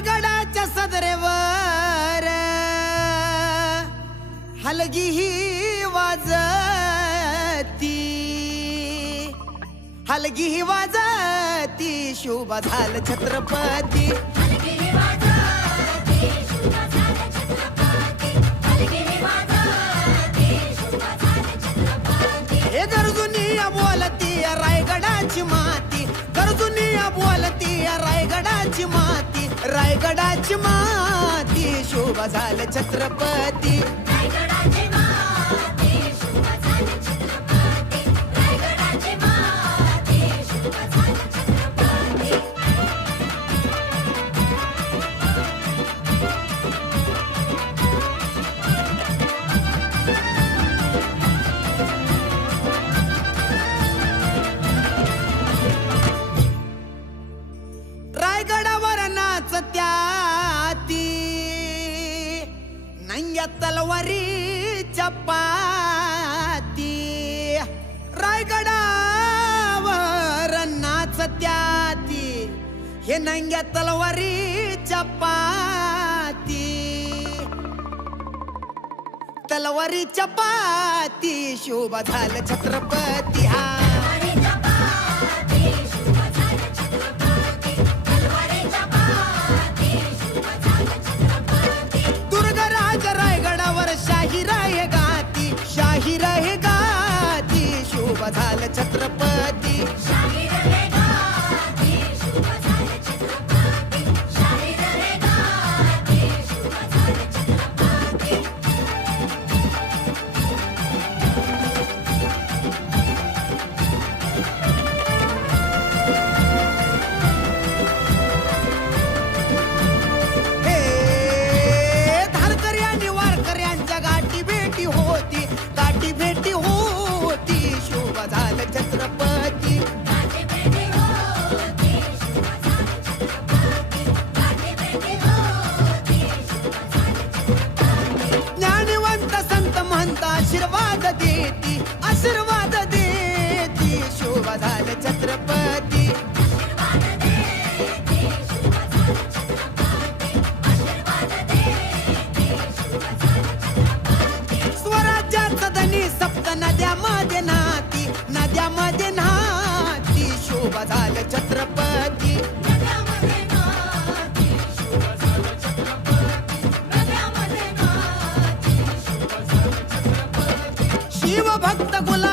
रायगडाच्या सदरेवर हलगी ही वाजती, हलगी ही वाजती, शोभा झाल छत्रपती. हे गरजुनिया बोलती रायगडाची माती, गरजुनिया बोलती रायगडाची माती, रायगडाची माती, शोभा झाल छत्रपती. रायगडावर नाचत्याती नंग्या तलवारीच्या पाती, रायगडावर नाचत्याती हे नंग्या तलवारीच्या पाती, तलवारीच्या पाती, शोभा झाल छत्रपती. हा शाही रहे गाती, शाही रहे गाती, शोभा झाल छत्रपती. गाठी भेटी होती, शोभा झाल छत्रपती. ज्ञानवंत संत महंत आशीर्वाद देती, आशीर्वाद देती, शोभा झाल छत्रपती. सप्त नद्यामध्ये नाती, नद्यामध्ये नाती, शोभा झाल छत्रपती. शिवभक्त गुलाब